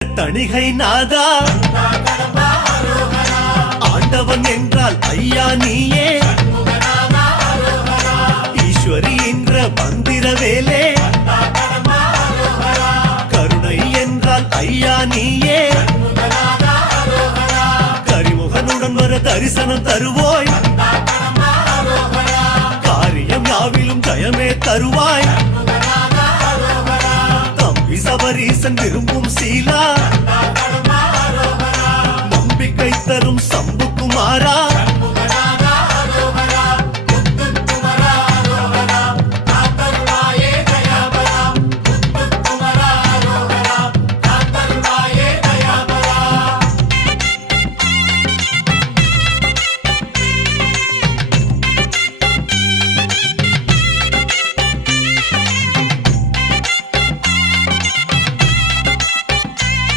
தணிகை நாதா ஆண்டவன் என்றால் ஐயா நீயே, ஈஸ்வரி என்ற மந்திரவேலே கருணை என்றால் ஐயா நீயே, கரிமுகனுடன் வர தரிசனம் தருவோய், காரியம் யாவிலும் ஜயமே தருவாய், தம்பி சபரீசன் விரும்பும் சீலா